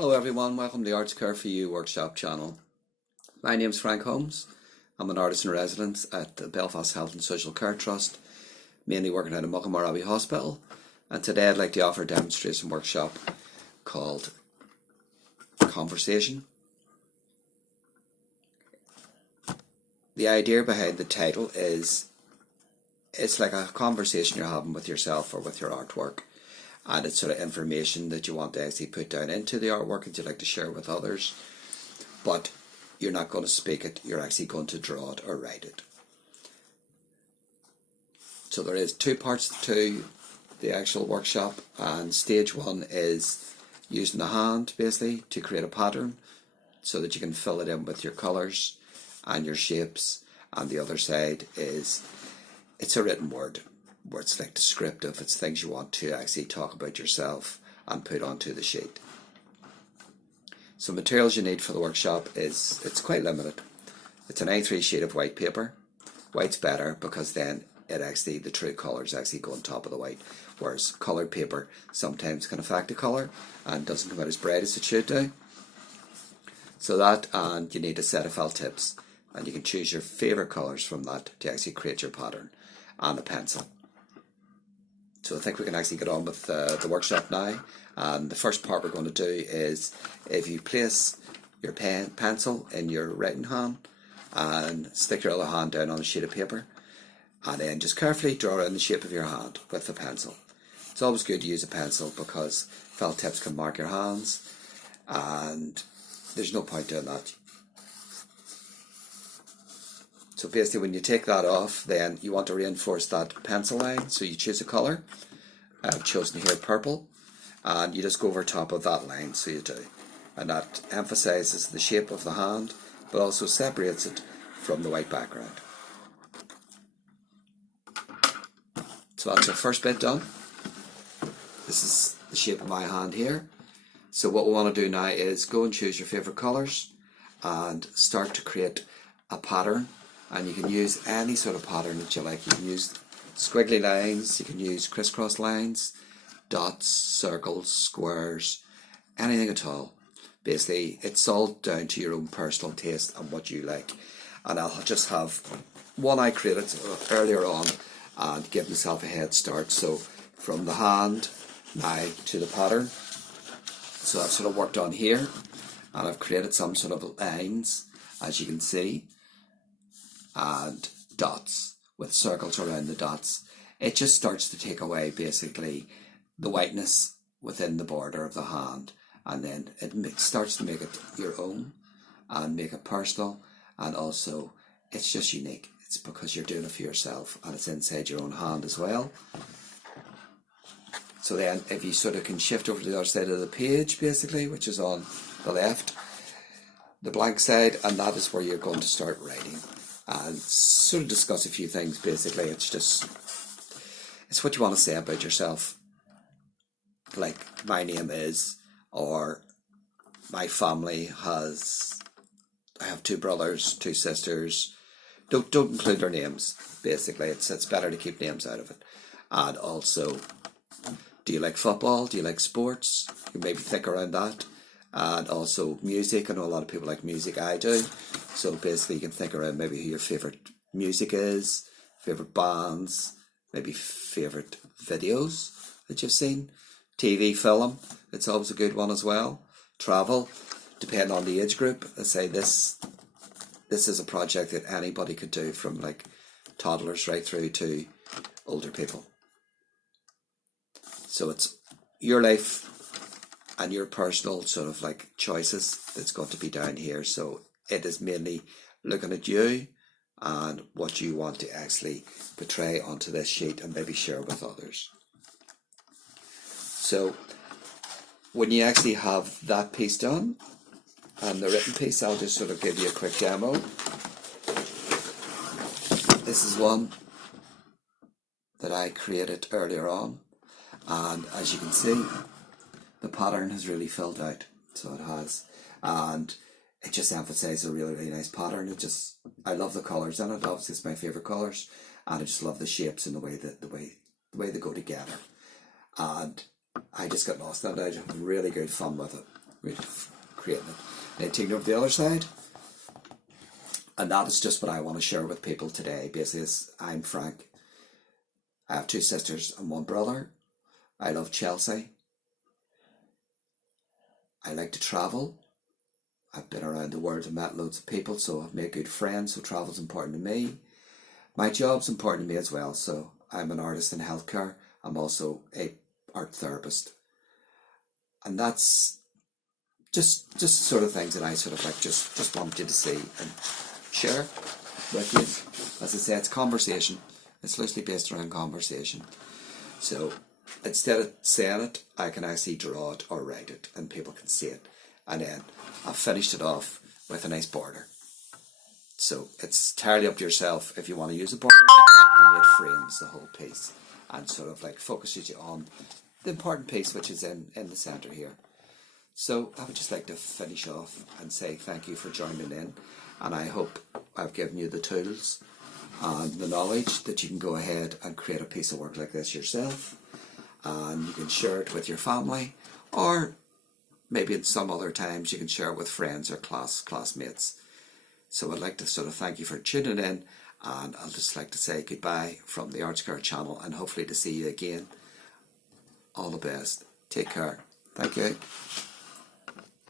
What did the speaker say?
Hello everyone, welcome to the Arts Care for You workshop channel. My name is Frank Holmes. I'm an artist in residence at the Belfast Health and Social Care Trust, mainly working out of Muckamore Abbey Hospital, and today I'd like to offer a demonstration workshop called Conversation. The idea behind the title is it's like a conversation you're having with yourself or with your artwork. And it's sort of information that you want to actually put down into the artwork that you'd like to share with others. But you're not going to speak it, you're actually going to draw it or write it. So there is two parts to the actual workshop, and stage one is using the hand basically to create a pattern so that you can fill it in with your colours and your shapes, and the other side is it's a written word where it's like descriptive, it's things you want to actually talk about yourself and put onto the sheet. So materials you need for the workshop it's quite limited. It's an A3 sheet of white paper. White's better because then the true colours actually go on top of the white, whereas coloured paper sometimes can affect the colour and doesn't come out as bright as it should do. So that, and you need a set of felt tips, and you can choose your favourite colours from that to actually create your pattern, and a pencil. So I think we can actually get on with the workshop now. And the first part we're going to do is if you place your pencil in your writing hand and stick your other hand down on a sheet of paper, and then just carefully draw in the shape of your hand with the pencil. It's always good to use a pencil because felt tips can mark your hands, and there's no point doing that. So basically when you take that off, then you want to reinforce that pencil line, so you choose a colour. I've chosen here purple, and you just go over top of that line, so you do. And that emphasises the shape of the hand, but also separates it from the white background. So that's our first bit done. This is the shape of my hand here. So what we want to do now is go and choose your favourite colours and start to create a pattern. And you can use any sort of pattern that you like. You can use squiggly lines, you can use crisscross lines, dots, circles, squares, anything at all. Basically, it's all down to your own personal taste and what you like. And I'll just have one I created earlier on and give myself a head start. So from the hand now to the pattern. So I've sort of worked on here, and I've created some sort of lines, as you can see, and dots with circles around the dots. It just starts to take away basically the whiteness within the border of the hand, and then it starts to make it your own and make it personal, and also it's just unique. It's because you're doing it for yourself and it's inside your own hand as well. So then if you sort of can shift over to the other side of the page basically, which is on the left, the blank side, and that is where you're going to start writing and sort of discuss a few things. Basically it's what you want to say about yourself, like my name is, or my family has, I have 2 brothers, 2 sisters. Don't include their names. Basically it's better to keep names out of it. And also, do you like football? Do you like sports? You maybe think around that. And also music. I know a lot of people like music. I do. So basically you can think around maybe who your favourite music is, favourite bands, maybe favourite videos that you've seen, TV, film. It's always a good one as well. Travel, depending on the age group. I say this is a project that anybody could do, from like toddlers right through to older people. So it's your life and your personal sort of like choices that's got to be down here. So it is mainly looking at you and what you want to actually portray onto this sheet and maybe share with others. So when you actually have that piece done and the written piece, I'll just sort of give you a quick demo. This is one that I created earlier on, and as you can see, the pattern has really filled out. So it has, and it just emphasises a really, really nice pattern. I love the colours in it. Obviously it's my favourite colours, and I just love the shapes and the way they go together. And I just got lost in it. I had really good fun with it. We're creating it. Then taking over the other side. And that is just what I want to share with people today. Basically, I'm Frank. I have 2 sisters and 1 brother. I love Chelsea. I like to travel. I've been around the world and met loads of people, so I've made good friends, so travel's important to me. My job's important to me as well, so I'm an artist in healthcare. I'm also a art therapist. And that's just sort of things that I sort of like just wanted you to see and share with you. As I say, it's conversation. It's loosely based around conversation. So instead of saying it, I can actually draw it or write it and people can see it. And then I've finished it off with a nice border. So it's entirely up to yourself if you want to use a border. Then it frames the whole piece and sort of like focuses you on the important piece, which is in the centre here. So I would just like to finish off and say thank you for joining in, and I hope I've given you the tools and the knowledge that you can go ahead and create a piece of work like this yourself, and you can share it with your family, or maybe in some other times you can share it with friends or classmates. So I'd like to sort of thank you for tuning in, and I'll just like to say goodbye from the Arts Care channel, and hopefully to see you again. All the best. Take care. Thank you.